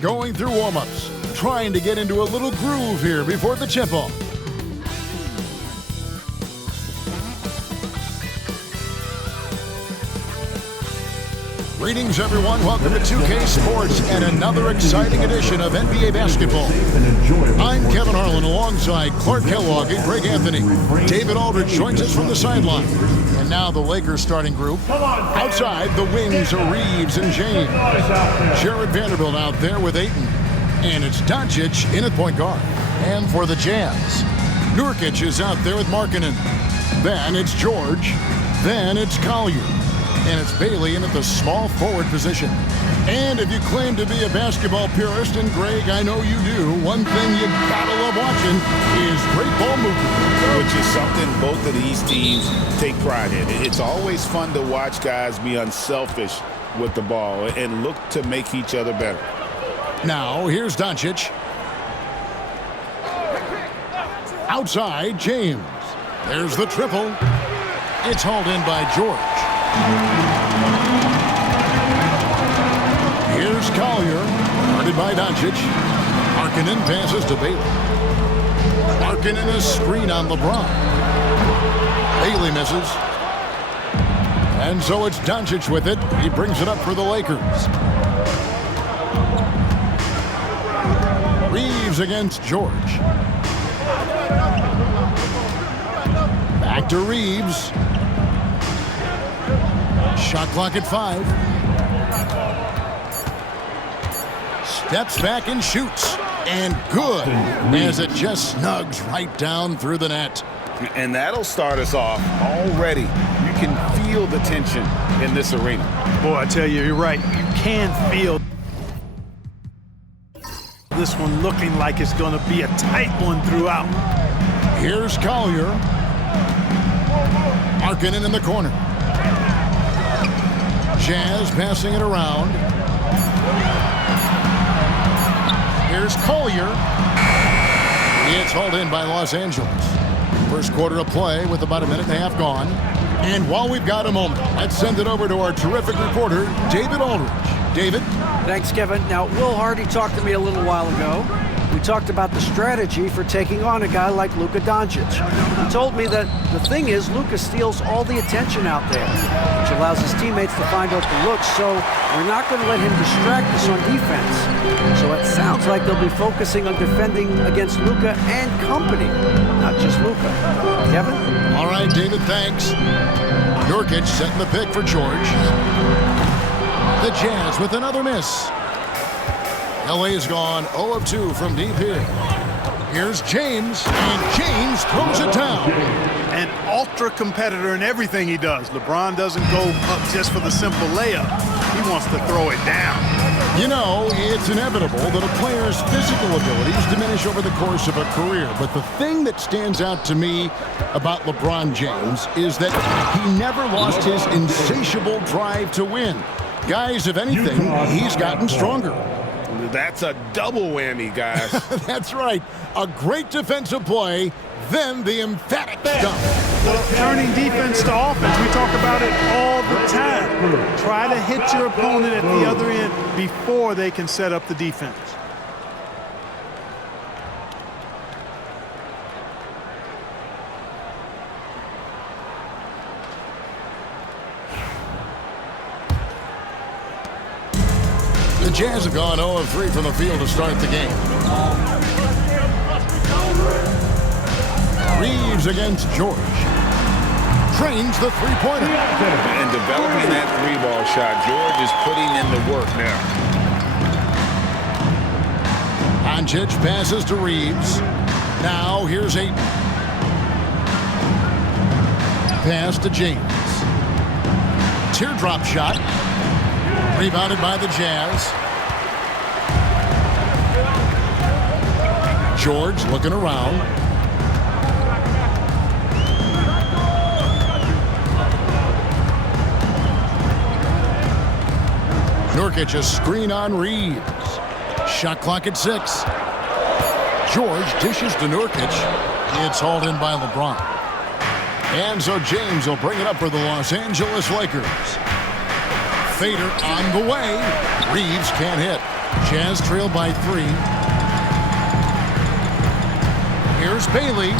going through warm-ups, trying to get into a little groove here before the tip-off. Greetings, everyone. Welcome to 2K Sports and another exciting edition of NBA basketball. I'm Kevin Harlan alongside Clark Kellogg and Greg Anthony. David Aldridge joins us from the sideline. And now the Lakers starting group. Outside, the wings are Reeves and James. Jared Vanderbilt out there with Ayton. And it's Doncic in at point guard. And for the Jazz, Nurkic is out there with Markkanen. Then it's George. Then it's Collier. And it's Bailey in at the small forward position. And if you claim to be a basketball purist, and Greg, I know you do, one thing you gotta love watching is great ball movement. Which is something both of these teams take pride in. It's always fun to watch guys be unselfish with the ball and look to make each other better. Now, here's Doncic. Outside, James. There's the triple. It's hauled in by George. Here's Collier, guarded by Doncic. Markkanen passes to Bailey. Markkanen a screen on LeBron. Bailey misses. And so it's Doncic with it. He brings it up for the Lakers. Reeves against George. Back to Reeves. Shot clock at 5. Steps back and shoots. And good, as it just snugs right down through the net. And that'll start us off already. You can feel the tension in this arena. Boy, I tell you, you're right. You can feel this one looking like it's going to be a tight one throughout. Here's Collier. Markkanen in the corner. Jazz passing it around. Here's Collier. It's hauled in by Los Angeles. First quarter of play with about a minute and a half gone. And while we've got a moment, let's send it over to our terrific reporter, David Aldridge. David? Thanks, Kevin. Now, Will Hardy talked to me a little while ago. We talked about the strategy for taking on a guy like Luka Doncic. He told me that the thing is Luka steals all the attention out there, which allows his teammates to find open looks, so we're not going to let him distract us on defense. So it sounds like they'll be focusing on defending against Luka and company, not just Luka. Kevin? All right, David, thanks. Nurkic setting the pick for George. The Jazz with another miss. LA has gone 0 of 2 from deep here. Here's James, and James throws it down. An ultra competitor in everything he does. LeBron doesn't go up just for the simple layup. He wants to throw it down. You know, it's inevitable that a player's physical abilities diminish over the course of a career. But the thing that stands out to me about LeBron James is that he never lost his insatiable drive to win. Guys, if anything, he's gotten stronger. That's a double whammy, guys. That's right. A great defensive play, then the emphatic dunk. Well, turning defense to offense, we talk about it all the time. Try to hit your opponent at the other end before they can set up the defense. The Jazz have gone 0 of 3 from the field to start the game. Reeves against George. Trains the three-pointer. And developing that three-ball shot, George is putting in the work now. Doncic passes to Reeves. Now here's Ayton. Pass to James. Teardrop shot. Rebounded by the Jazz. George looking around. Nurkic a screen on Reeves. Shot clock at 6. George dishes to Nurkic. It's hauled in by LeBron. And so James will bring it up for the Los Angeles Lakers. Fader on the way. Reeves can't hit. Jazz trail by 3. Here's Bailey.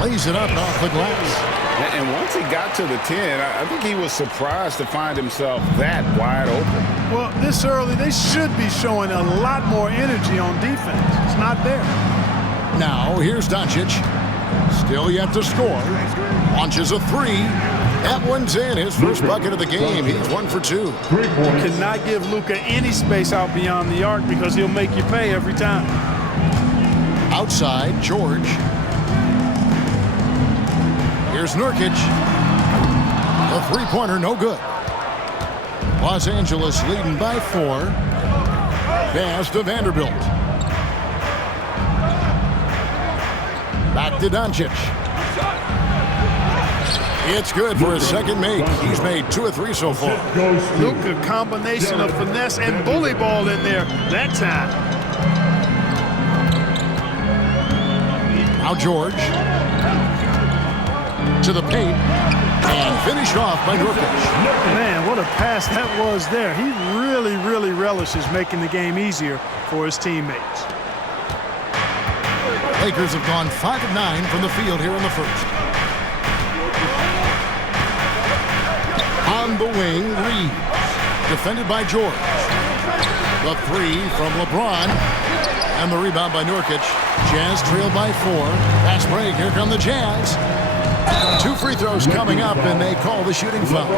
Lays it up off the glass. And once he got to the 10, I think he was surprised to find himself that wide open. Well, this early, they should be showing a lot more energy on defense. It's not there. Now, here's Doncic. Still yet to score. Launches a 3. That one's in. His first bucket of the game. He's 1 for 2. You cannot give Luka any space out beyond the arc because he'll make you pay every time. Outside, George. Here's Nurkic. The three-pointer, no good. Los Angeles leading by 4. Pass to Vanderbilt. Back to Doncic. It's good for his second make. He's made 2 of 3 so far. Luka, combination of finesse and bully ball in there that time. Now George. To the paint. And finished off by Nurkic. Man, what a pass that was there. He really relishes making the game easier for his teammates. Lakers have gone 5 of 9 from the field here in the first. On the wing, Reeves. Defended by George. The 3 from LeBron. And the rebound by Nurkic. Jazz trail by 4. Fast break. Here come the Jazz. 2 free throws coming up, and they call the shooting foul.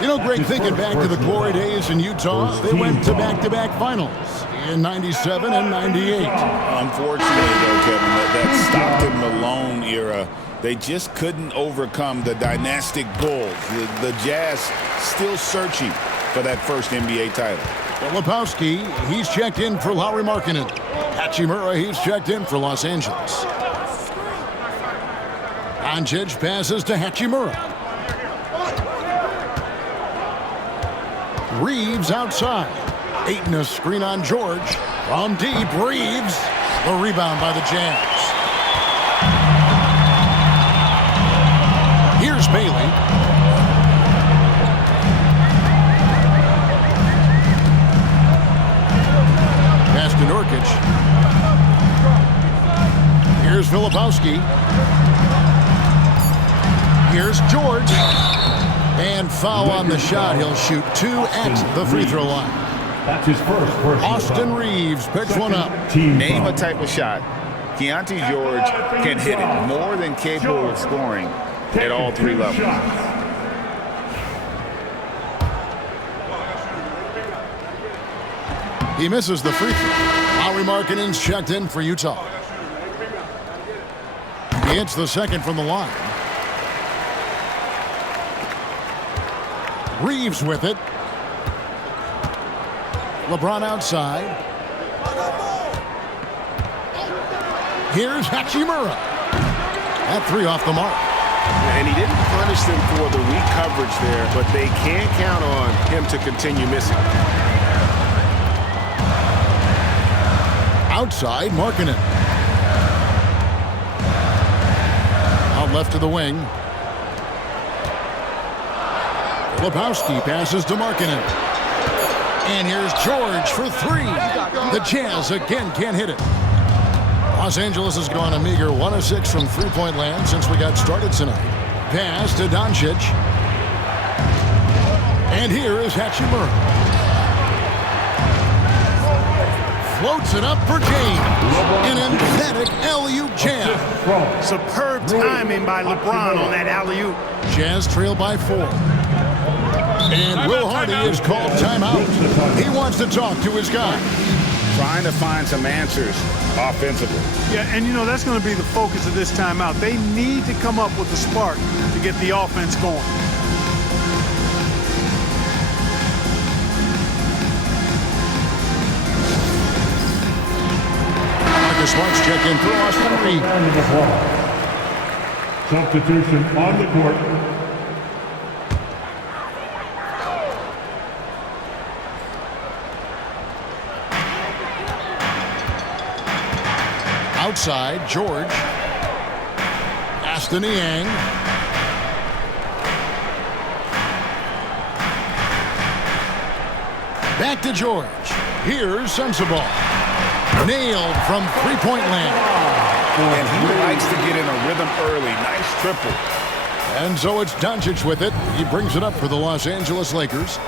You know, Greg, thinking back to the glory days in Utah, they went to back-to-back finals in 97 and 98. Unfortunately, though, Kevin, that Stockton Malone era, they just couldn't overcome the dynastic Bulls. The Jazz still searching for that first NBA title. Filipowski, he's checked in for Lauri Markkanen. Hachimura, he's checked in for Los Angeles. Doncic passes to Hachimura. Reeves outside. Ayton a screen on George. From deep, Reeves. The rebound by the Jazz. Here's Bailey. Pass to Nurkic. Here's Filipowski. Here's George. And foul on the shot. He'll shoot 2 at the free throw line. That's his first Austin Reeves picks one up. Name a type of shot. Keontae George can hit it, more than capable of scoring at all 3 levels. He misses the free throw. Lauri Markkanen's checked in for Utah. He hits the second from the line. Reeves with it. LeBron outside. Here's Hachimura. That 3 off the mark. And he didn't punish them for the weak coverage there, but they can't count on him to continue missing. Outside, Markkanen. Out left to the wing. Lebowski passes to Markkanen. And here's George for 3. The Jazz again can't hit it. Los Angeles has gone a meager 1 of 6 from three-point land since we got started tonight. Pass to Doncic. And here is Hachimura. Floats it up for James. An emphatic alley-oop jam. Superb timing by LeBron on that alley-oop. Jazz trail by 4. And Will Hardy is called timeout. He wants to talk to his guy. Trying to find some answers offensively. Yeah, and you know, that's going to be the focus of this timeout. They need to come up with a spark to get the offense going. Marcus Smart's check in for Austin Reeves. Substitution on the court. Outside, George. Aston Niang. Back to George. Here's Sensabaugh. Nailed from three-point land. And he likes to get in a rhythm early. Nice triple. And so it's Doncic with it. He brings it up for the Los Angeles Lakers.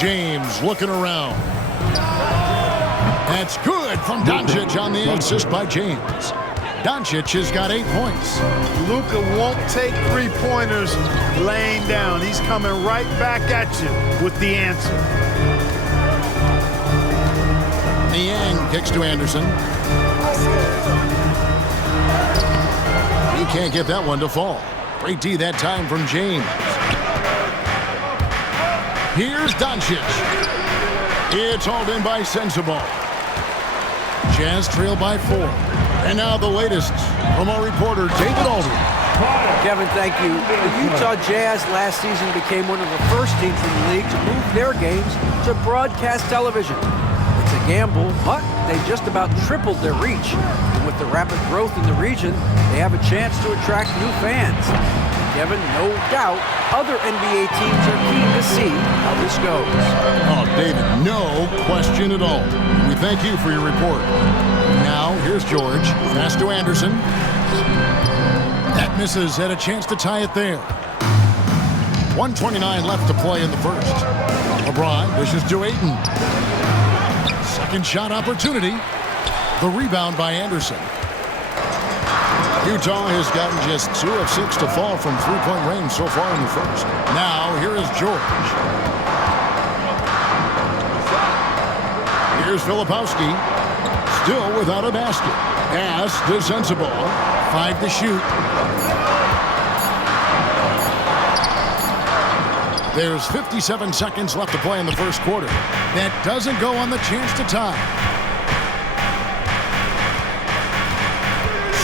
James looking around. That's good from Doncic on the assist by James. Doncic has got 8 points. Luka won't take three-pointers laying down. He's coming right back at you with the answer. Niang kicks to Anderson. He can't get that one to fall. Great D that time from James. Here's Doncic. It's hauled in by Sensabaugh. Jazz trail by 4. And now the latest from our reporter, David Aldridge. Kevin, thank you. The Utah Jazz last season became one of the first teams in the league to move their games to broadcast television. It's a gamble, but they just about tripled their reach. And with the rapid growth in the region, they have a chance to attract new fans. Kevin, no doubt, other NBA teams are keen to see how this goes. Oh, David, no question at all. We thank you for your report. Now, here's George. Pass to Anderson. That misses. Had a chance to tie it there. 1:29 left to play in the first. LeBron dishes to Ayton. Second shot opportunity. The rebound by Anderson. Utah has gotten just 2 of 6 to fall from three-point range so far in the first. Now, here is George. Here's Filipowski. Still without a basket. Pass to Sensabaugh. 5 to shoot. There's 57 seconds left to play in the first quarter. That doesn't go on the chance to tie.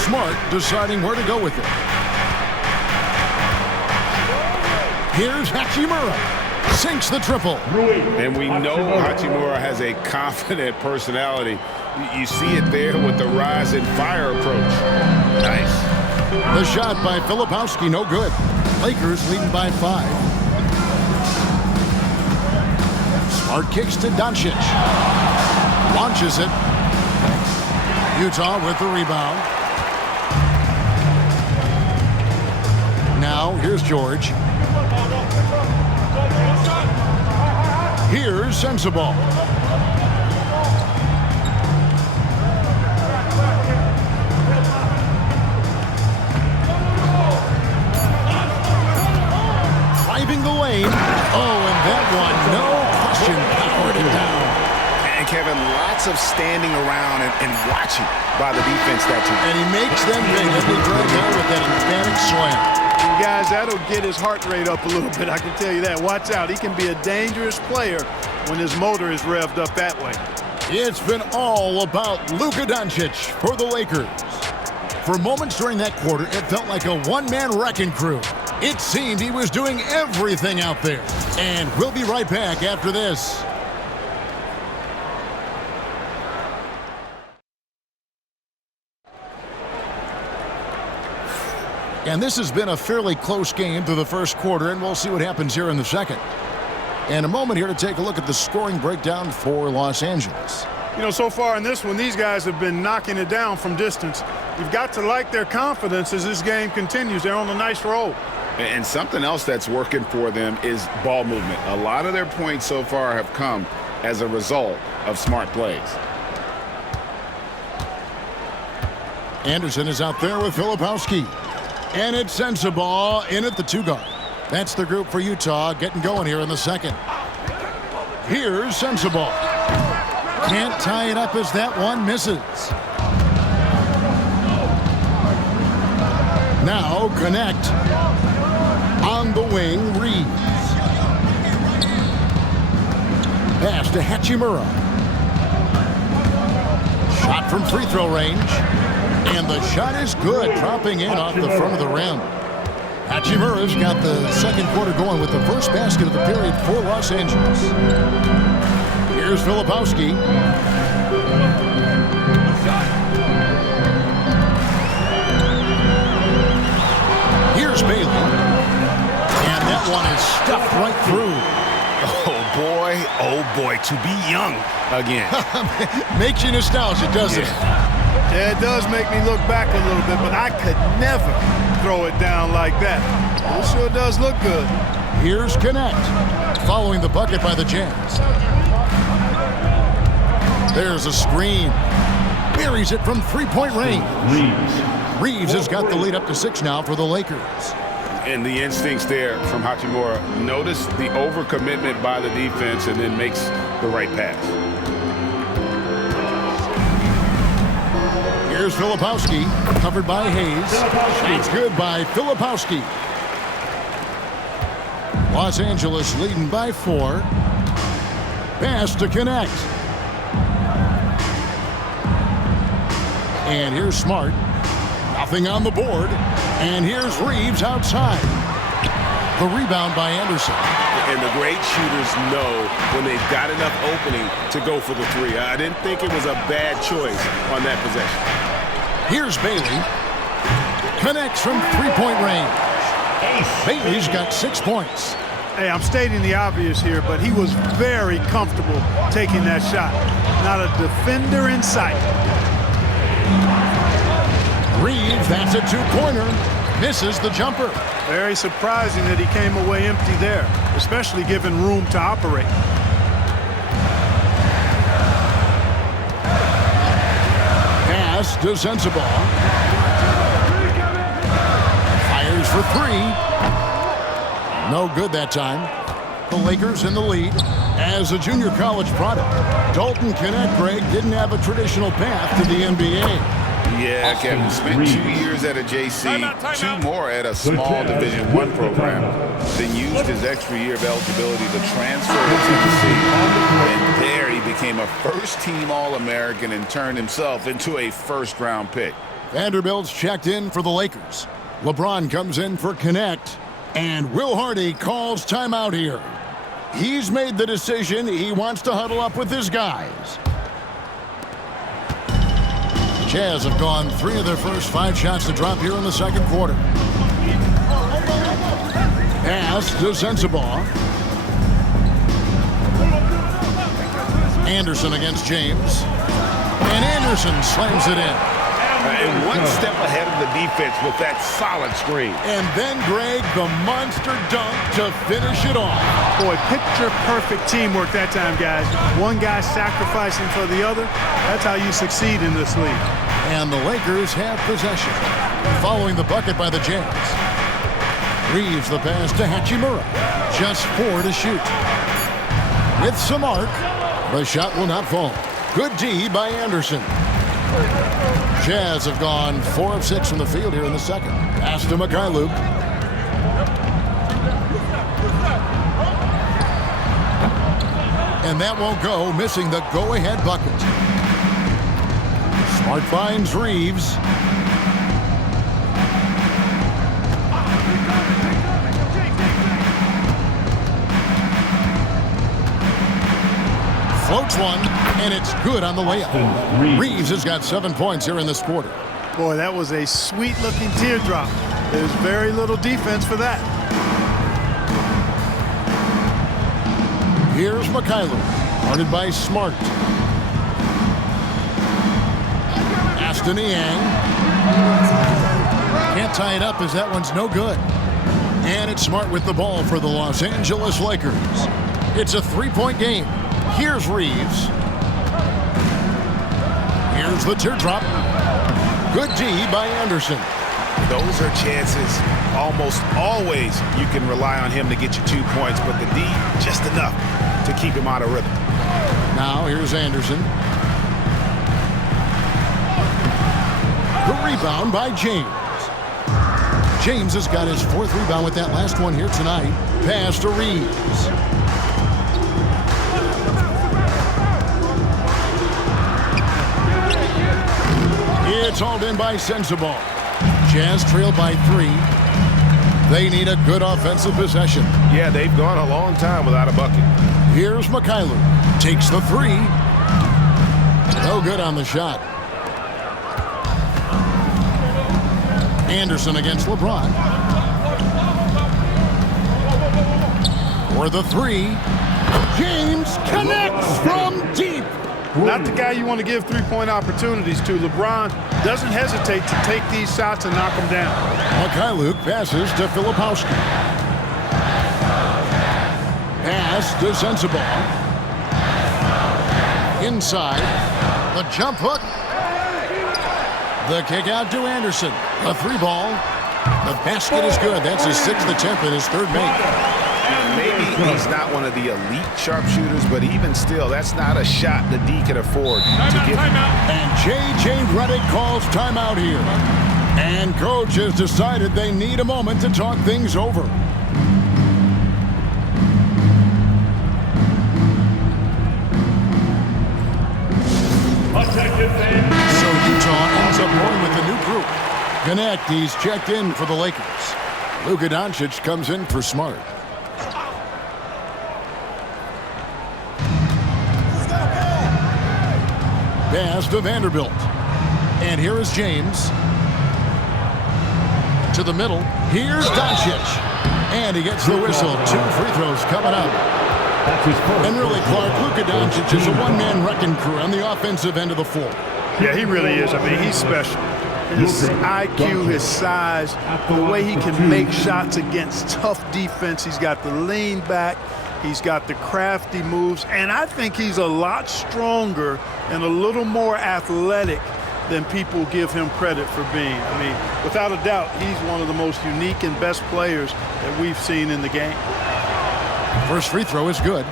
Smart deciding where to go with it. Here's Hachimura. Sinks the triple. And we know Hachimura has a confident personality. You see it there with the rise and fire approach. Nice. The shot by Filipowski, no good. Lakers leading by 5. Smart kicks to Doncic. Launches it. Utah with the rebound. Now, here's George. Here's Sensabaugh. Driving the lane. Oh, and that one, no question, powered it down. And Kevin, lots of standing around and watching by the defense that time. And he makes them big as they drag down with that emphatic slam. Guys, that'll get his heart rate up a little bit, I can tell you that. Watch out. He can be a dangerous player when his motor is revved up that way. It's been all about Luka Doncic for the Lakers. For moments during that quarter, it felt like a one-man wrecking crew. It seemed he was doing everything out there. And we'll be right back after this. And this has been a fairly close game through the first quarter, and we'll see what happens here in the second. And a moment here to take a look at the scoring breakdown for Los Angeles. You know, so far in this one, these guys have been knocking it down from distance. You've got to like their confidence as this game continues. They're on a nice roll. And something else that's working for them is ball movement. A lot of their points so far have come as a result of smart plays. Anderson is out there with Filipowski. And it's Sensabaugh in at the 2-guard. That's the group for Utah getting going here in the second. Here's Sensabaugh. Can't tie it up as that one misses. Now connect. On the wing, Reeves. Pass to Hachimura. Shot from free throw range. And the shot is good, dropping in off the front of the rim. Hachimura's got the second quarter going with the first basket of the period for Los Angeles. Here's Filipowski. Here's Bailey. And that one is stuffed right through. boy, to be young again. Makes you nostalgic, doesn't it? Yeah, it does make me look back a little bit, but I could never throw it down like that. It sure does look good. Here's Connect, following the bucket by the Jazz. There's a screen. Buries it from three-point range. Reeves has got the lead up to 6 now for the Lakers. And the instincts there from Hachimura. Notice the overcommitment by the defense and then makes the right pass. Here's Filipowski, covered by Hayes. That's good by Filipowski. Los Angeles leading by 4. Pass to Connect. And here's Smart. Nothing on the board. And here's Reeves outside. The rebound by Anderson. And the great shooters know when they've got enough opening to go for the 3. I didn't think it was a bad choice on that possession. Here's Bailey. Connects from three-point range. Bailey's got 6 points. Hey, I'm stating the obvious here, but he was very comfortable taking that shot. Not a defender in sight. Reeves, that's a 2-pointer. Misses the jumper. Very surprising that he came away empty there, especially given room to operate. Pass to Sensabaugh. Fires for 3. No good that time. The Lakers in the lead. As a junior college product, Dalton Connect, Greg, didn't have a traditional path to the NBA. Yeah, Kevin spent 2 years at a JC, 2 more at a small Division I program, then used his extra year of eligibility to transfer to Tennessee. And there he became a first-team All-American and turned himself into a first-round pick. Vanderbilt's checked in for the Lakers. LeBron comes in for Connect, and Will Hardy calls timeout here. He's made the decision he wants to huddle up with his guys. Jazz have gone 3 of their first 5 shots to drop here in the second quarter. Pass to Sensabaugh. Anderson against James. And Anderson slams it in. And one step ahead of the defense with that solid screen. And then, Greg, the monster dunk to finish it off. Boy, picture-perfect teamwork that time, guys. One guy sacrificing for the other. That's how you succeed in this league. And the Lakers have possession. Following the bucket by the Jazz. Reeves the pass to Hachimura. Just 4 to shoot. With some arc, the shot will not fall. Good D by Anderson. Jazz have gone 4 of 6 from the field here in the second. Pass to Mikhailuk. And that won't go, missing the go-ahead bucket. Smart finds Reeves. Floats one, and it's good on the layup. Reeves has got 7 points here in this quarter. Boy, that was a sweet-looking teardrop. There's very little defense for that. Here's Mikhailuk, guarded by Smart. Pass to Niang. Can't tie it up as that one's no good. And it's Smart with the ball for the Los Angeles Lakers. It's a 3-point game. Here's Reeves. Here's the teardrop. Good D by Anderson. Those are chances almost always you can rely on him to get you 2 points, but the D just enough to keep him out of rhythm. Now here's Anderson. The rebound by James. James has got his 4th rebound with that last one here tonight. Pass to Reeves. It's hauled in by Sensabaugh. Jazz trail by 3. They need a good offensive possession. Yeah, they've gone a long time without a bucket. Here's Mikhailuk. Takes the 3. No good on the shot. Anderson against LeBron. For the 3. James connects from deep. Not the guy you want to give three-point opportunities to. LeBron doesn't hesitate to take these shots and knock them down. Mykhailiuk passes to Filipowski. Pass to Sensabaugh. Inside. The jump hook. The kick out to Anderson. A three ball. The basket is good. That's his 6th attempt and his 3rd make. Maybe he's not one of the elite sharpshooters, but even still, that's not a shot the D can afford to give him. And J.J. Redick calls timeout here. And coach has decided they need a moment to talk things over. So Utah ends up going with the new group. Connect, he's checked in for the Lakers. Luka Doncic comes in for Smart. Pass to Vanderbilt. And here is James. To the middle. Here's Doncic. And he gets the whistle. 2 free throws coming up. And really, Clark, Luka Doncic is a one-man wrecking crew on the offensive end of the floor. Yeah, he really is. I mean, he's special. His IQ, his size, the way he can make shots against tough defense. He's got the lean back. He's got the crafty moves. And I think he's a lot stronger and a little more athletic than people give him credit for being. I mean, without a doubt, he's one of the most unique and best players that we've seen in the game. First free throw is good.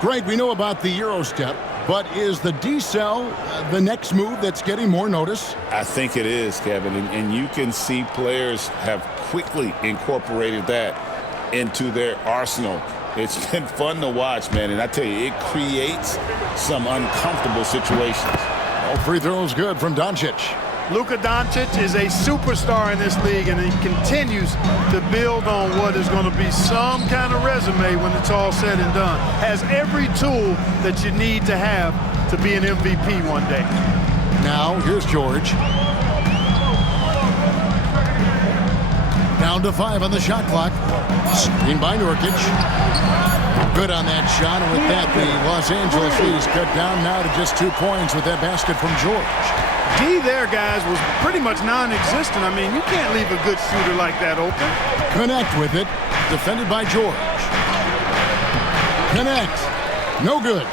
Greg, we know about the Euro step, but is the D-cell the next move that's getting more notice? I think it is, Kevin, and you can see players have quickly incorporated that into their arsenal. It's been fun to watch, man, and I tell you, it creates some uncomfortable situations. All free throws good from Doncic. Luka Doncic is a superstar in this league, and he continues to build on what is going to be some kind of resume when it's all said and done. Has every tool that you need to have to be an MVP one day. Now, here's George. Down to 5 on the shot clock. Screen by Nurkic. Good on that shot, and with that, the Los Angeles Leafs cut down now to just 2 points with that basket from George. D there, guys, was pretty much non-existent. I mean, you can't leave a good shooter like that open. Connect with it. Defended by George. Connect. No good.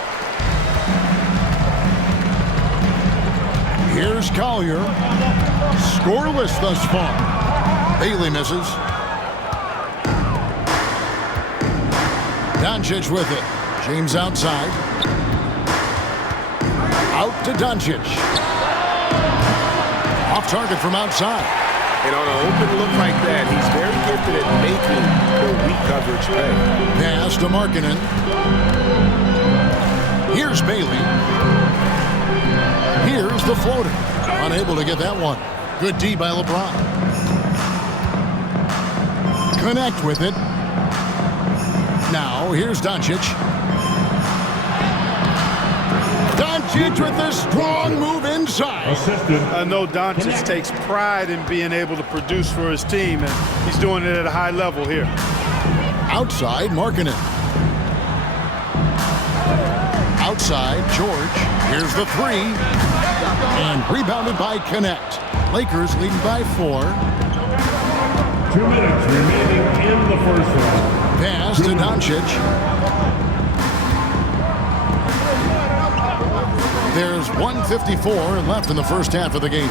Here's Collier. Scoreless thus far. Bailey misses. Doncic with it. James outside. Out to Doncic. Off target from outside. And on an open look like that, he's very gifted at making the weak coverage pay. Pass to Markkanen. Here's Bailey. Here's the floater. Unable to get that one. Good D by LeBron. Connect with it. Now, here's Doncic. Doncic with a strong move inside. I know Doncic takes pride in being able to produce for his team, and he's doing it at a high level here. Outside, Markkanen. Outside, George. Here's the 3. And rebounded by Connect. Lakers leading by 4. 2 minutes remaining in the first round. Pass to Doncic. There's 1:54 left in the first half of the game.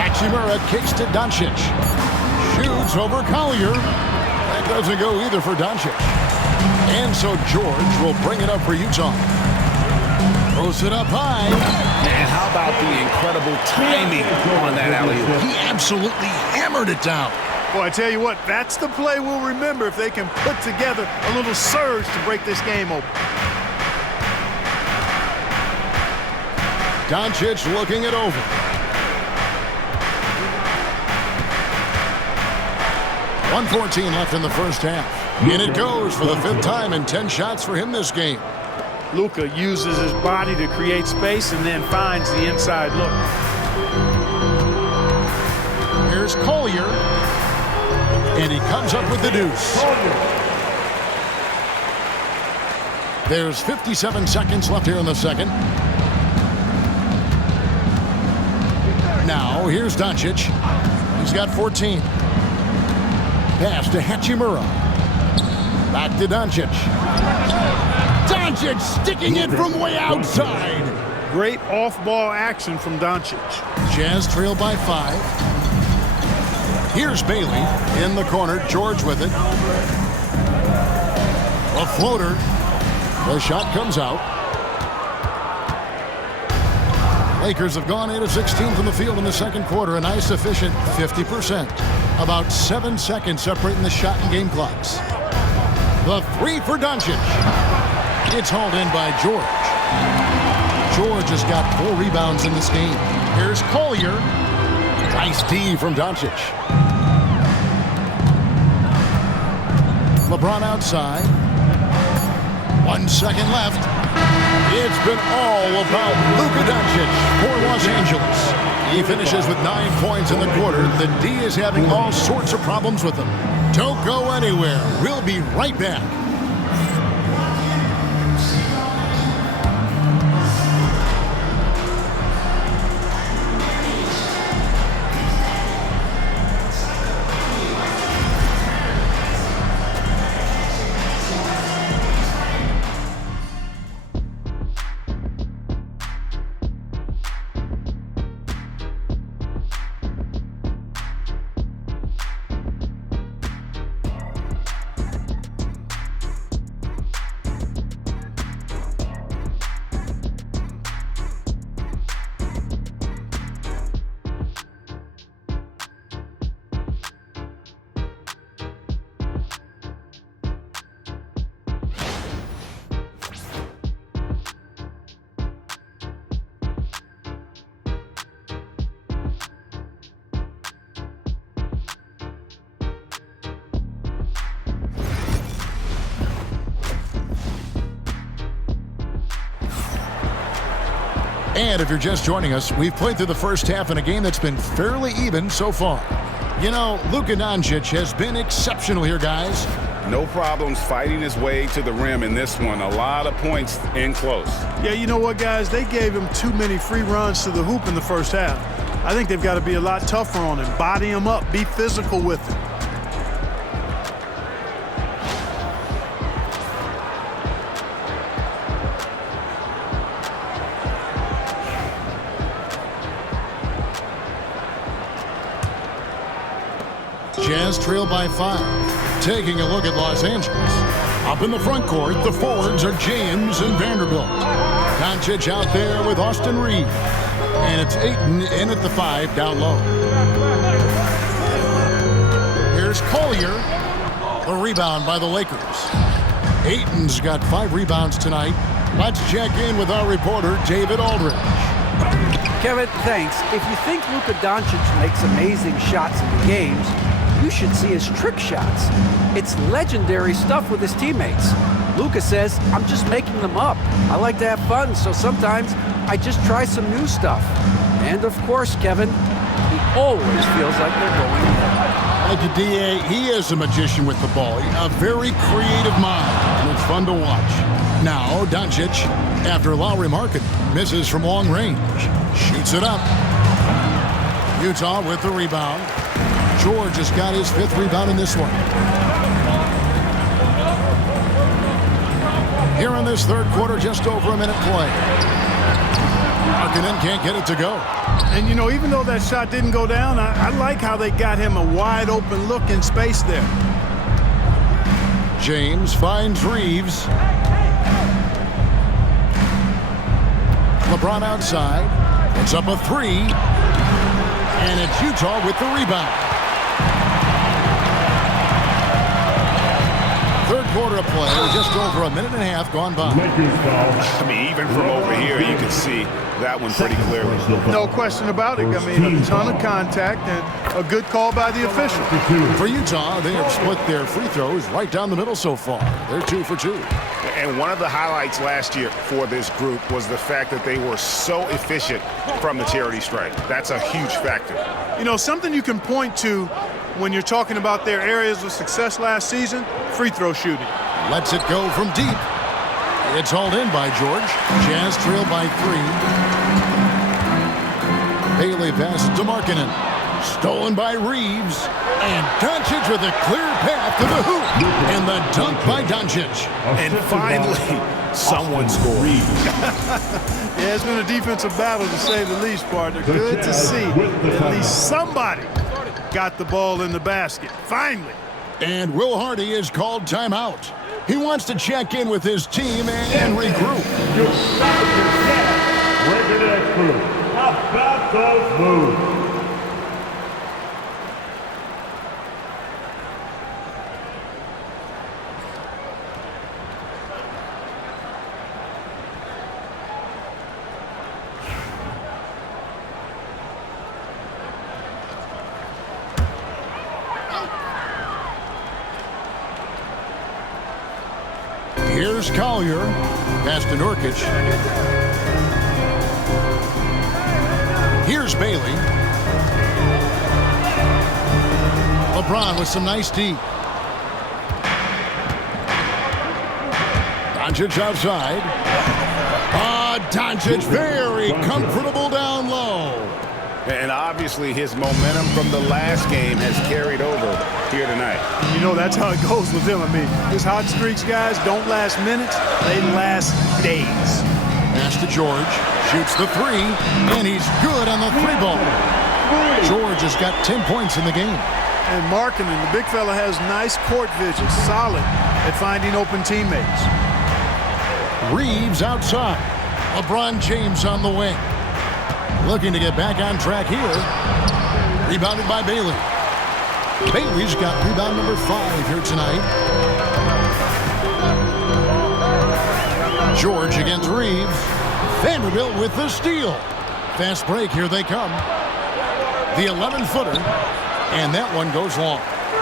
Hachimura kicks to Doncic. Shoots over Collier. That doesn't go either for Doncic. And so George will bring it up for Utah. Throws it up high. And how about the incredible timing on that alley-oop? He absolutely hammered it down. Boy, I tell you what, that's the play we'll remember if they can put together a little surge to break this game open. Doncic looking it over. .114 left in the first half. And it goes for the 5th time and 10 shots for him this game. Luka uses his body to create space and then finds the inside look. Here's Collier. And he comes up with the deuce. There's 57 seconds left here in the second. Now, here's Doncic. He's got 14. Pass to Hachimura. Back to Doncic. Doncic sticking it from way outside. Great off-ball action from Doncic. Jazz trail by 5. Here's Bailey in the corner. George with it. A floater. The shot comes out. Lakers have gone 8 of 16 from the field in the second quarter. A nice efficient 50%. About 7 seconds separating the shot and game clocks. The three for Doncic. It's hauled in by George. George has got 4 rebounds in this game. Here's Collier. Nice D from Doncic. LeBron outside. 1 second left. It's been all about Luka Doncic for Los Angeles. He finishes with 9 points in the quarter. The D is having all sorts of problems with him. Don't go anywhere. We'll be right back. And if you're just joining us, we've played through the first half in a game that's been fairly even so far. You know, Luka Doncic has been exceptional here, guys. No problems fighting his way to the rim in this one. A lot of points in close. Yeah, you know what, guys? They gave him too many free runs to the hoop in the first half. I think they've got to be a lot tougher on him. Body him up. Be physical with him. Jazz trail by 5. Taking a look at Los Angeles. Up in the front court, the forwards are James and Vanderbilt. Doncic out there with Austin Reeves. And it's Ayton in at the 5 down low. Here's Collier. The rebound by the Lakers. Ayton's got 5 rebounds tonight. Let's check in with our reporter, David Aldridge. Kevin, thanks. If you think Luka Doncic makes amazing shots in the games, you should see his trick shots. It's legendary stuff with his teammates. Luka says, I'm just making them up. I like to have fun, so sometimes I just try some new stuff. And of course, Kevin, he always feels like they're going in. Like the DA, he is a magician with the ball. A very creative mind, and it's fun to watch. Now, Doncic, after Lowry Market, misses from long range. Shoots it up. Utah with the rebound. George has got his 5th rebound in this one. Here in this third quarter, just over a minute play. Markkanen can't get it to go. And, you know, even though that shot didn't go down, I like how they got him a wide open look in space there. James finds Reeves. LeBron outside. It's up a 3. And it's Utah with the rebound. Third quarter of play, just over a minute and a half gone by. I mean, even from over here, you can see that one pretty clearly. No question about it. I mean, a ton of contact and a good call by the official. For Utah, they have split their free throws right down the middle so far. They're 2 for 2. And one of the highlights last year for this group was the fact that they were so efficient from the charity stripe. That's a huge factor. You know, something you can point to when you're talking about their areas of success last season, free throw shooting. Lets it go from deep. It's hauled in by George. Jazz trail by 3. Bailey passes to Markkanen. Stolen by Reeves. And Doncic with a clear path to the hoop. And the dunk by Doncic. And finally, someone scored. Yeah, it's been a defensive battle to say the least, partner. Good to see at least somebody got the ball in the basket. Finally. And Will Hardy is called timeout. He wants to check in with his team and regroup. How about those moves? Here's Collier. Pass to Nurkic. Here's Bailey. LeBron with some nice D. Doncic outside. Doncic very comfortable down low. And obviously his momentum from the last game has carried over here tonight. You know, that's how it goes with him. I mean, his hot streaks, guys, don't last minutes. They last days. Pass to George. Shoots the 3. And he's good on the 3 ball. George has got 10 points in the game. And Markkanen, the big fella, has nice court vision. Solid at finding open teammates. Reeves outside. LeBron James on the wing. Looking to get back on track here. Rebounded by Bailey. Bailey's got rebound number 5 here tonight. George against Reeves. Vanderbilt with the steal. Fast break, here they come. The 11-footer. And that one goes long.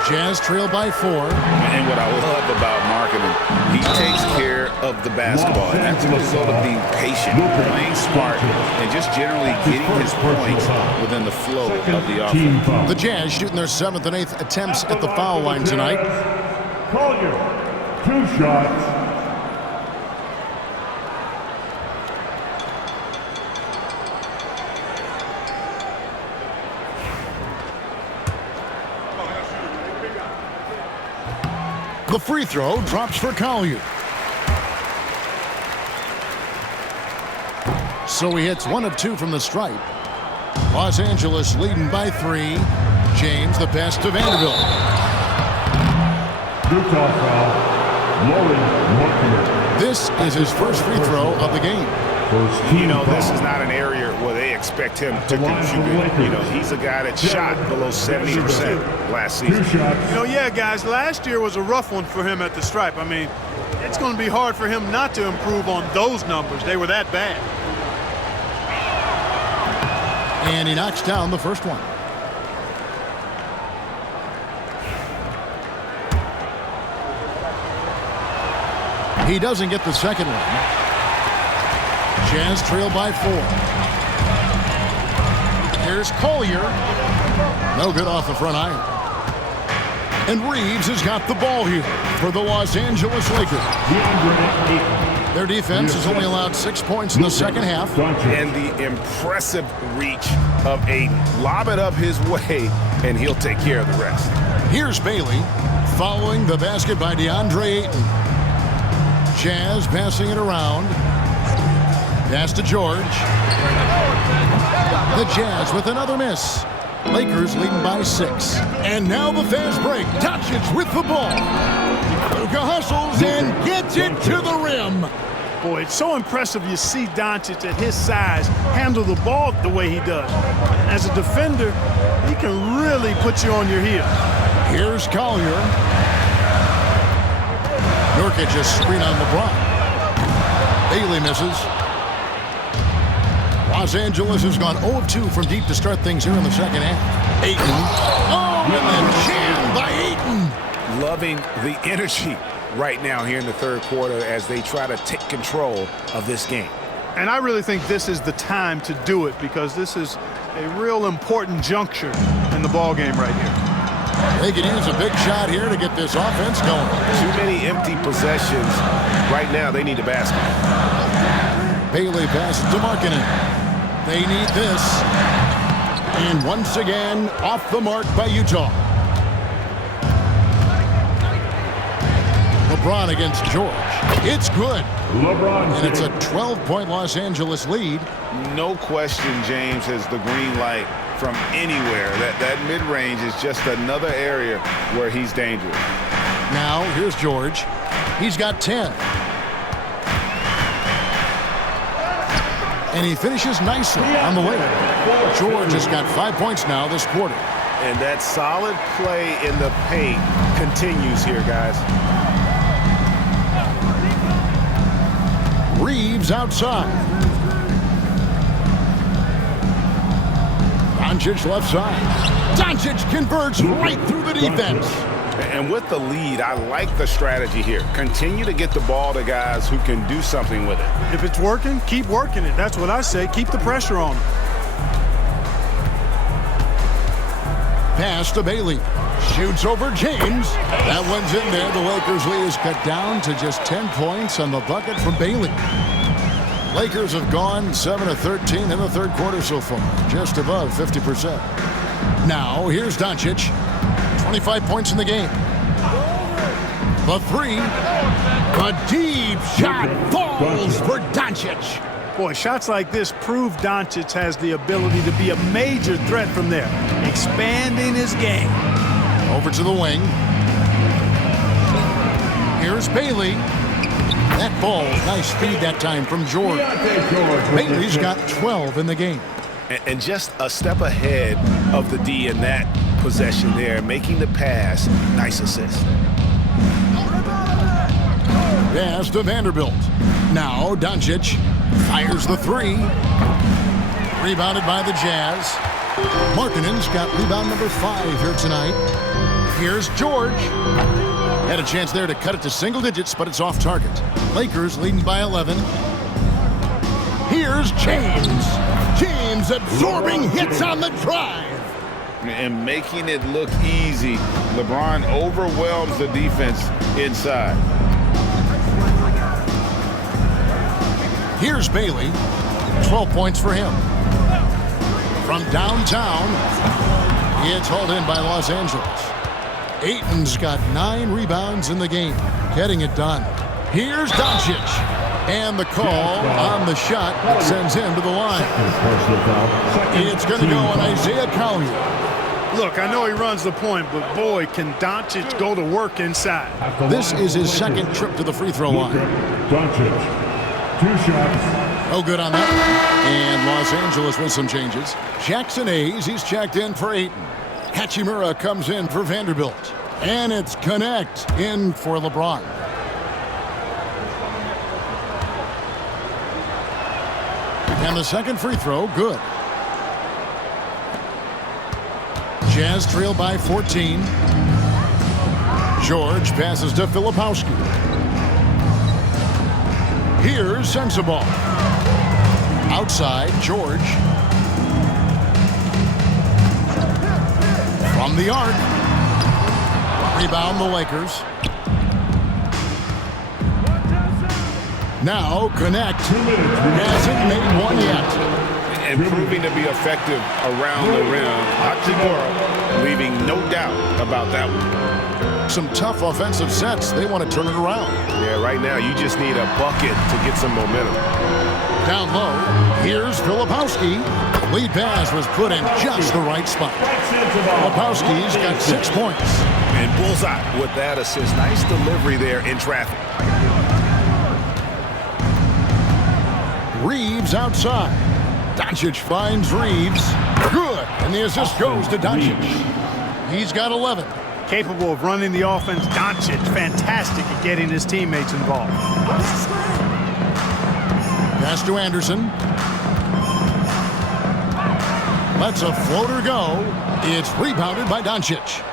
Jazz trail by 4. And what I love about Markkanen, he takes care of the basketball. And that's a result of being patient, playing smart, and just generally getting his points within the flow of the offense. The Jazz shooting their 7th and 8th attempts at the foul line tonight. Collier, 2 shots. The free throw drops for Collier. So he hits 1 of 2 from the stripe. Los Angeles leading by 3. James the pass to Vanderbilt. Utah foul. Laurie Markkanen. This is his first free throw of the game. You know, this is not an area where they expect him to contribute. You know, he's a guy that shot below 70% last season. You know, yeah, guys, last year was a rough one for him at the stripe. I mean, it's going to be hard for him not to improve on those numbers. They were that bad. And he knocks down the first one. He doesn't get the second one. Jazz trail by 4. Here's Collier. No good off the front iron. And Reeves has got the ball here for the Los Angeles Lakers. Their defense has only allowed 6 points in the second half. And the impressive reach of Ayton. Lob it up his way, and he'll take care of the rest. Here's Bailey following the basket by DeAndre Ayton. Jazz passing it around. Pass to George. The Jazz with another miss. Lakers leading by 6. And now the fast break. Doncic with the ball. Luka hustles and gets it to the rim. Boy, it's so impressive you see Doncic at his size handle the ball the way he does. As a defender, he can really put you on your heels. Here's Collier. Nurkic just screen on LeBron. Bailey misses. Los Angeles has gone 0 of 2 from deep to start things here in the second half. Ayton. Oh, and then jammed by Ayton. Loving the energy right now here in the third quarter as they try to take control of this game. And I really think this is the time to do it because this is a real important juncture in the ball game right here. They could use a big shot here to get this offense going. Too many empty possessions. Right now, they need a basket. Bailey passes to Markkanen. They need this. And once again, off the mark by Utah. LeBron against George. It's good. LeBron And it's a 12-point Los Angeles lead. No question, James has the green light from anywhere. That mid-range is just another area where he's dangerous. Now, here's George. He's got 10. And he finishes nicely on the way. George has got 5 points now this quarter. And that solid play in the paint continues here, guys. Reeves outside. Doncic left side. Doncic converts right through the defense. And with the lead, I like the strategy here. Continue to get the ball to guys who can do something with it. If it's working, keep working it. That's what I say. Keep the pressure on them. Pass to Bailey. Shoots over James. That one's in there. The Lakers lead is cut down to just 10 points on the bucket from Bailey. Lakers have gone 7 of 13 in the third quarter so far, just above 50%. Now, here's Doncic. 25 points in the game. The three. A deep shot falls for Doncic. Boy, shots like this prove Doncic has the ability to be a major threat from there, expanding his game. Over to the wing. Here's Bailey. That ball, nice speed that time from George. Bailey's got 12 in the game. And just a step ahead of the D in that possession there, making the pass. Nice assist. Pass to Vanderbilt. Now Doncic fires the three. Rebounded by the Jazz. Markkanen's got rebound number 5 here tonight. Here's George. Had a chance there to cut it to single digits, but it's off target. Lakers leading by 11. Here's James. James absorbing hits on the drive. And making it look easy. LeBron overwhelms the defense inside. Here's Bailey. 12 points for him. From downtown, it's hauled in by Los Angeles. Ayton's got 9 rebounds in the game, getting it done. Here's Doncic. And the call on the shot that sends him to the line. It's going to go on Isaiah Collier. Look, I know he runs the point, but boy, can Doncic go to work inside. This is his second trip to the free throw line. Doncic. 2 shots. No good on that. And Los Angeles with some changes. Jackson Hayes, he's checked in for Ayton. Hachimura comes in for Vanderbilt. And it's Connect in for LeBron. And the second free throw, good. Jazz trail by 14. George passes to Filipowski. Here's Sensabaugh. Outside, George. From the arc. Rebound the Lakers. Now Connect. Hasn't made one yet. And proving to be effective around the rim. Hachimura leaving no doubt about that one. Some tough offensive sets. They want to turn it around. Yeah, right now you just need a bucket to get some momentum. Down low, here's Filipowski. Lead pass was put in just the right spot. Filipowski's got 6 points. And bullseye with that assist. Nice delivery there in traffic. Reeves outside. Doncic finds Reeves. Good. And the assist goes to Doncic. He's got 11. Capable of running the offense. Doncic, fantastic at getting his teammates involved. Pass to Anderson. Lets a floater go. It's rebounded by Doncic.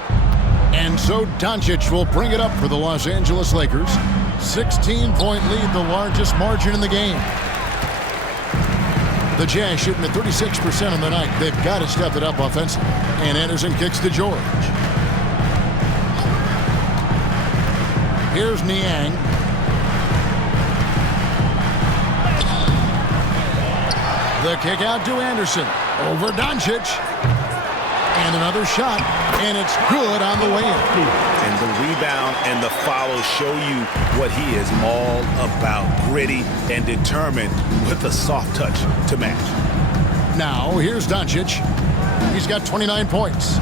And so Doncic will bring it up for the Los Angeles Lakers. 16-point lead, the largest margin in the game. The Jazz shooting at 36% on the night. They've got to step it up offensively. And Anderson kicks to George. Here's Niang. The kick out to Anderson. Over Doncic. And another shot. And it's good on the way in. And the rebound and the follow show you what he is all about. Gritty and determined with a soft touch to match. Now, here's Doncic. He's got 29 points.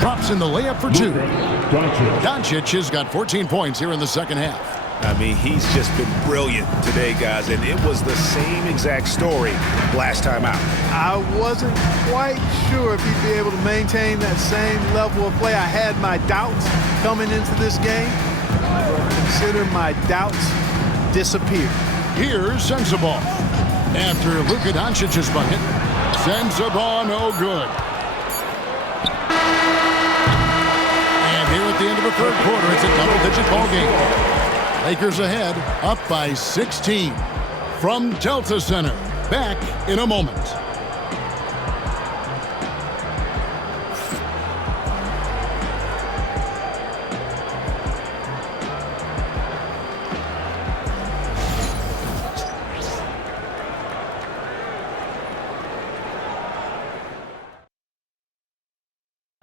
Drops in the layup for two. Doncic has got 14 points here in the second half. I mean, he's just been brilliant today, guys, and it was the same exact story last time out. I wasn't quite sure if he'd be able to maintain that same level of play. I had my doubts coming into this game. Consider my doubts disappear. Here's Sensabaugh. After Luka Doncic's bucket, Sensabaugh no good. And here at the end of the third quarter, it's a double-digit ball game. Lakers ahead, up by 16. From Delta Center, back in a moment.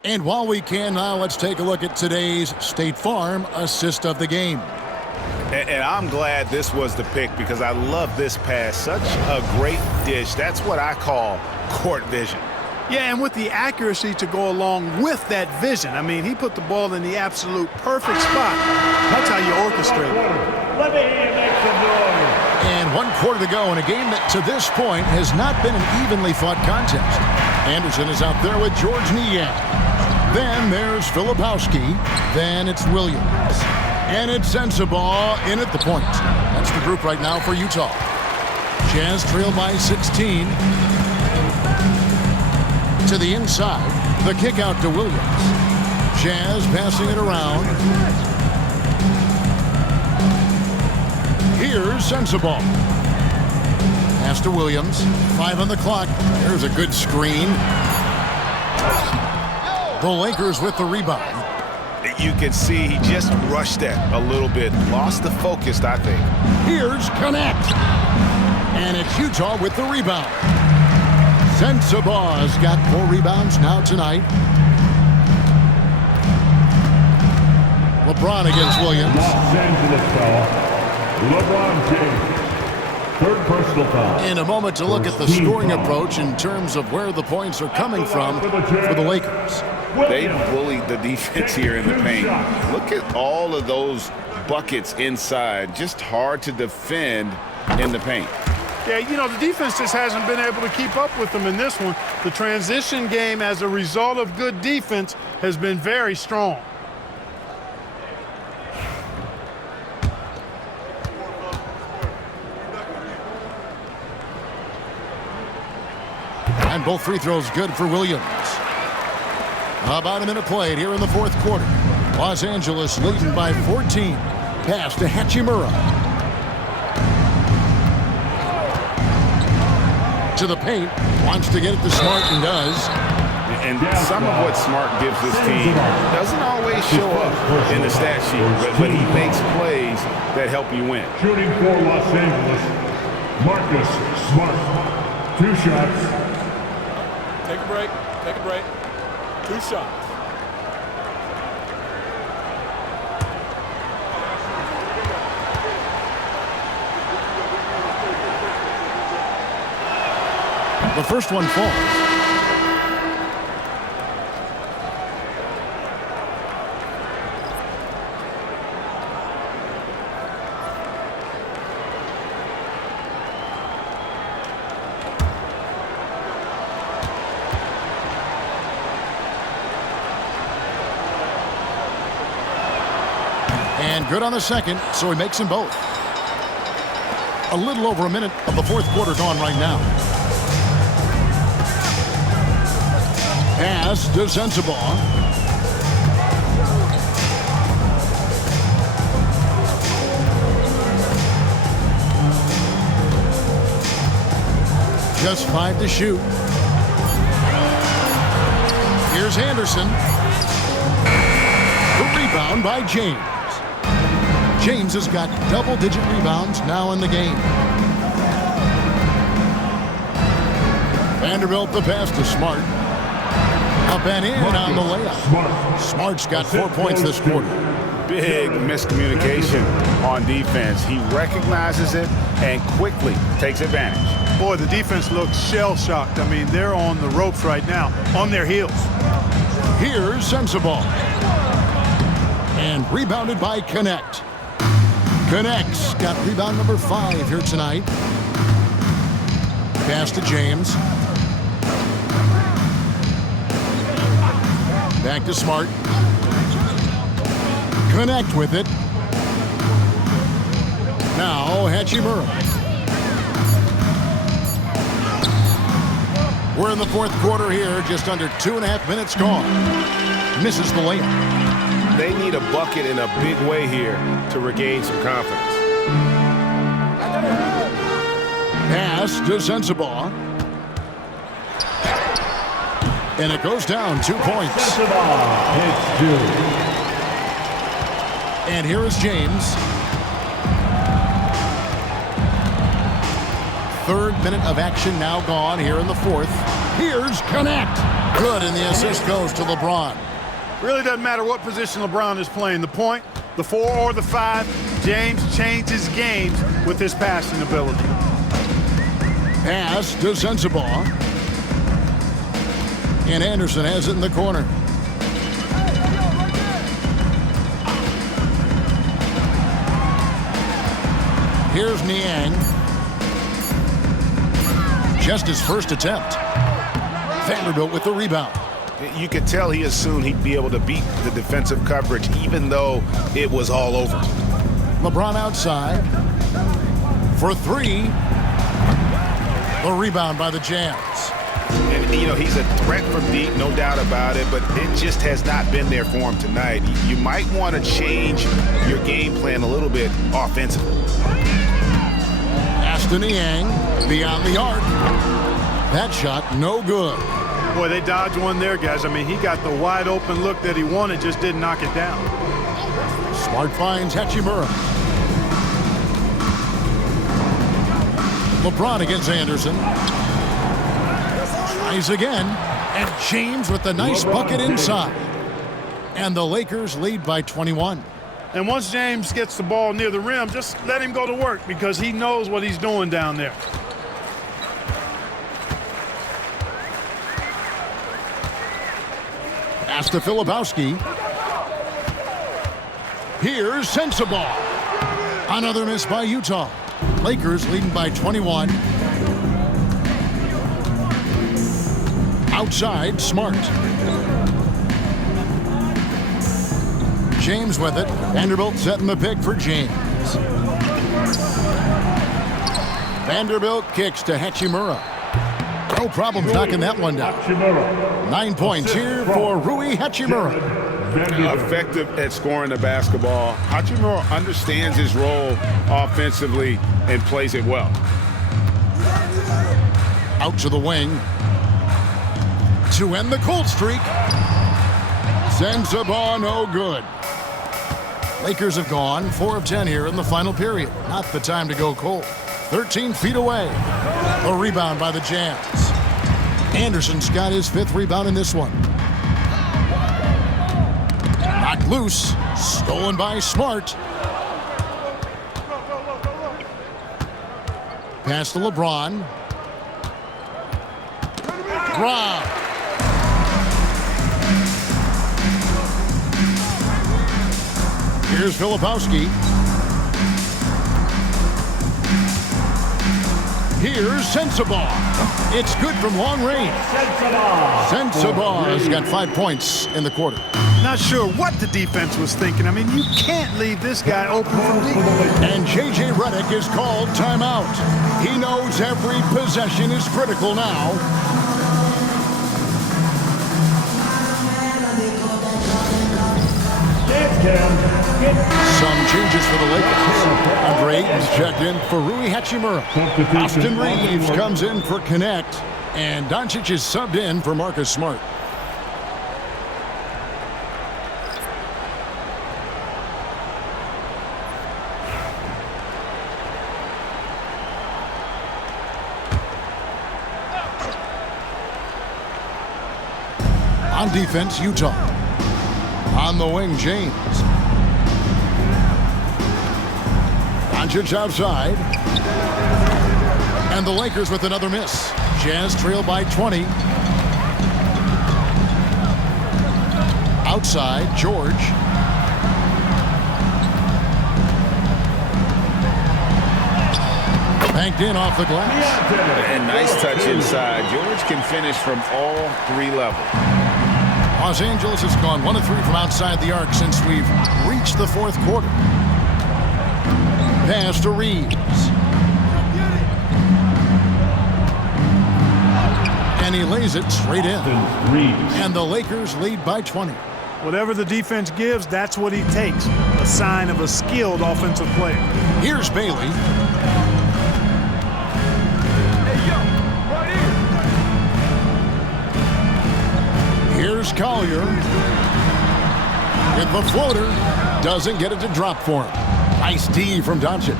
And while we can now, let's take a look at today's State Farm assist of the game. And I'm glad this was the pick because I love this pass. Such a great dish. That's what I call court vision. Yeah, and with the accuracy to go along with that vision. I mean, he put the ball in the absolute perfect spot. That's how you orchestrate it. Let me hear you make some noise. And 1 quarter to go in a game that to this point has not been an evenly fought contest. Anderson is out there with Georges Niang. Then there's Filipowski. Then it's Williams. And it's Sensabaugh in at the point. That's the group right now for Utah. Jazz trail by 16. To the inside. The kick out to Williams. Jazz passing it around. Here's Sensabaugh. Pass to Williams. 5 on the clock. There's a good screen. The Lakers with the rebound. You can see he just rushed that a little bit. Lost the focus, I think. Here's Connect. And it's Utah with the rebound. Sensabaugh's got 4 rebounds now tonight. LeBron against Williams. Los Angeles foul. LeBron James. Third personal foul. In a moment to look at the scoring approach in terms of where the points are coming from for the Lakers. They bullied the defense here in the paint. Look at all of those buckets inside. Just hard to defend in the paint. Yeah, you know, the defense just hasn't been able to keep up with them in this one. The transition game, as a result of good defense, has been very strong. And both free throws good for Williams. About a minute played here in the fourth quarter. Los Angeles leading by 14. Pass to Hachimura. To the paint. Wants to get it to Smart and does. And some of what Smart gives this team doesn't always show up in the stat sheet, but he makes plays that help you win. Shooting for Los Angeles, Marcus Smart. 2 shots. Take a break. Take a break. 2 shots. The first one falls. And good on the second, so he makes them both. A little over a minute of the fourth quarter gone right now. Pass to Sensabaugh. Just 5 to shoot. Here's Anderson. The rebound by James. James has got double-digit rebounds now in the game. Vanderbilt the pass to Smart. Up and in on the layup. Smart's got 4 points this quarter. Big miscommunication on defense. He recognizes it and quickly takes advantage. Boy, the defense looks shell-shocked. I mean, they're on the ropes right now, on their heels. Here's Sensabaugh. And rebounded by Connect. Connect's got rebound number 5 here tonight. Pass to James. Back to Smart. Connect with it. Now Hachimura. We're in the fourth quarter here, just under 2.5 minutes gone. Misses the layup. They need a bucket in a big way here to regain some confidence. Pass to Sensabaugh. And it goes down 2 points. It's 2. And here is James. Third minute of action now gone here in the fourth. Here's Connect. Good, and the assist goes to LeBron. Really doesn't matter what position LeBron is playing. The point, the 4 or the 5, James changes games with his passing ability. Pass to Sensabaugh. And Anderson has it in the corner. Here's Niang. Just his first attempt. Vanderbilt with the rebound. You could tell he assumed he'd be able to beat the defensive coverage even though it was all over. LeBron outside for 3. The rebound by the Jazz. And, you know, he's a threat from deep, no doubt about it, but it just has not been there for him tonight. You might want to change your game plan a little bit offensively. Aston Niang beyond the arc. That shot no good. Boy, they dodged one there, guys. I mean, he got the wide open look that he wanted, just didn't knock it down. Smart finds Hachimura. LeBron against Anderson. Tries again. And James with the nice bucket inside. And the Lakers lead by 21. And once James gets the ball near the rim, just let him go to work because he knows what he's doing down there. Pass to Filipowski. Here's Sensabaugh. Another miss by Utah. Lakers leading by 21. Outside, Smart. James with it. Vanderbilt setting the pick for James. Vanderbilt kicks to Hachimura. No problem knocking that one down. 9 points here for Rui Hachimura. Effective at scoring the basketball. Hachimura understands his role offensively and plays it well. Out to the wing. To end the cold streak. Sensabaugh no good. Lakers have gone 4 of 10 here in the final period. Not the time to go cold. 13 feet away. A rebound by the Jazz. Anderson's got his 5th rebound in this one. Knocked loose. Stolen by Smart. Pass to LeBron. Rob. Here's Filipowski. Here's Sensabaugh. It's good from long range. Sensabaugh has got 5 points in the quarter. Not sure what the defense was thinking. I mean, you can't leave this guy open from deep. And J.J. Redick is called timeout. He knows every possession is critical now. Some changes for the Lakers. Andre Ayton's checked in for Rui Hachimura. Austin Reeves comes in for Connect. And Doncic is subbed in for Marcus Smart. On defense, Utah. On the wing, James. Doncic outside. And the Lakers with another miss. Jazz trail by 20. Outside, George. Banked in off the glass. And nice touch inside. George can finish from all 3 levels. Los Angeles has gone 1 of 3 from outside the arc since we've reached the 4th quarter. Pass to Reeves. And he lays it straight in. And the Lakers lead by 20. Whatever the defense gives, that's what he takes. A sign of a skilled offensive player. Here's Bailey. Here's Collier. With the floater. Doesn't get it to drop for him. Nice D from Doncic.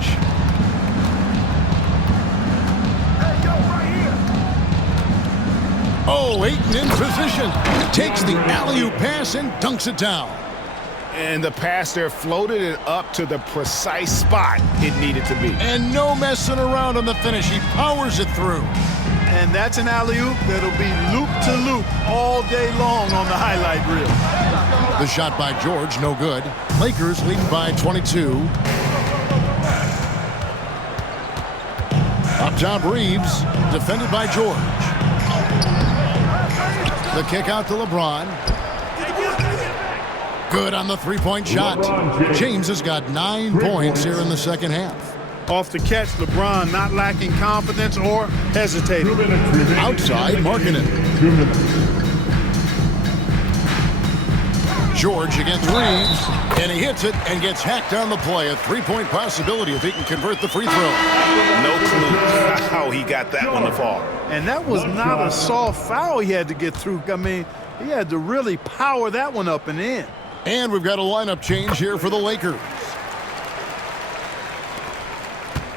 Oh, Ayton in position. Takes the alley-oop pass and dunks it down. And the pass there floated it up to the precise spot it needed to be. And no messing around on the finish. He powers it through. And that's an alley-oop that'll be loop-to-loop all day long on the highlight reel. The shot by George, no good. Lakers leading by 22. Up top, Reeves, defended by George. The kick out to LeBron. Good on the three-point shot. James has got 9 points here in the second half. Off the catch, LeBron not lacking confidence or hesitating. Outside, Markkanen. George against Reeves, and he hits it and gets hacked on the play. A 3-point possibility if he can convert the free throw. No clue how he got that one to fall. And that was not a soft foul he had to get through. I mean, he had to really power that one up and in. And we've got a lineup change here for the Lakers.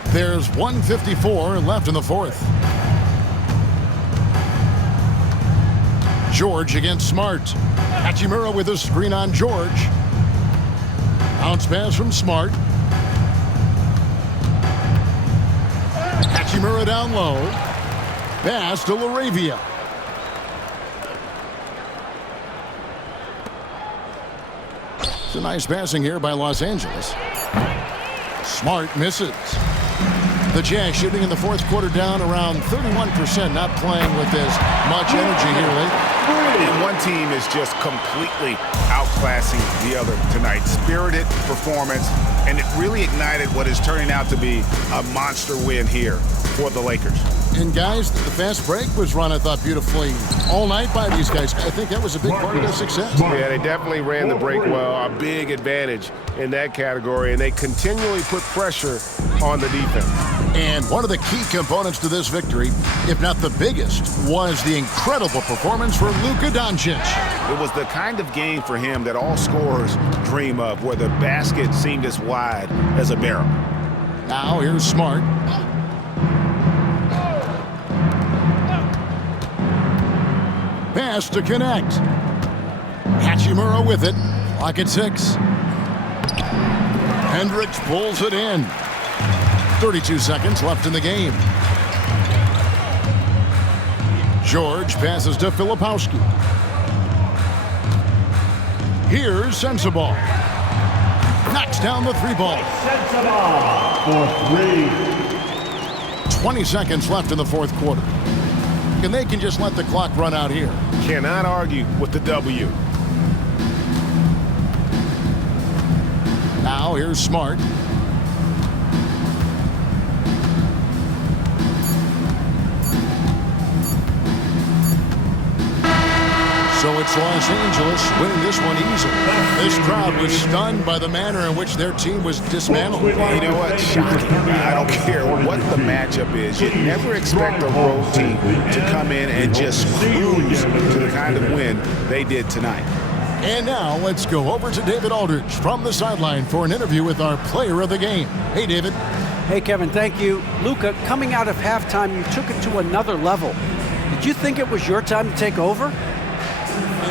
There's 1:54 left in the 4th. George against Smart. Hachimura with a screen on George. Bounce pass from Smart. Hachimura down low. Pass to LaRavia. It's a nice passing here by Los Angeles. Smart misses. The Jazz shooting in the 4th quarter down around 31%, not playing with as much energy here lately. And one team is just completely outclassing the other tonight. Spirited performance, and it really ignited what is turning out to be a monster win here for the Lakers. And guys, the fast break was run, I thought, beautifully all night by these guys. I think that was a big part of their success. Yeah, they definitely ran the break well. A big advantage in that category, and they continually put pressure on the defense. And one of the key components to this victory, if not the biggest, was the incredible performance for Luka Doncic. It was the kind of game for him that all scorers dream of, where the basket seemed as wide as a barrel. Now here's Smart. Pass to connect. Hachimura with it. Clock at 6. Hendricks pulls it in. 32 seconds left in the game. George passes to Filipowski. Here's Sensabaugh. Knocks down the 3-ball. For 3. 20 seconds left in the 4th quarter. And they can just let the clock run out here. Cannot argue with the W. Now here's Smart. So it's Los Angeles winning this one easily. This crowd was stunned by the manner in which their team was dismantled. You know what? Shocking. I don't care what the matchup is. You never expect a road team to come in and just cruise to the kind of win they did tonight. And now let's go over to David Aldridge from the sideline for an interview with our player of the game. Hey, David. Hey, Kevin, thank you. Luka, coming out of halftime, you took it to another level. Did you think it was your time to take over?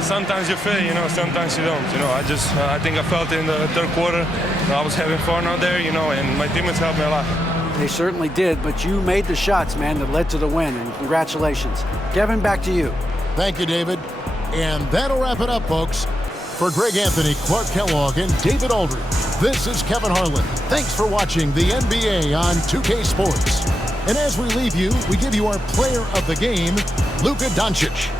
sometimes you feel, sometimes you don't. I think I felt it in the third quarter. I was having fun out there, and my teammates helped me a lot. They certainly did, but you made the shots, man, that led to the win, and congratulations. Kevin, back to you. Thank you, David. And that'll wrap it up, folks. For Greg Anthony, Clark Kellogg, and David Aldridge, this is Kevin Harlan. Thanks for watching the NBA on 2K Sports. And as we leave you, we give you our player of the game, Luka Doncic.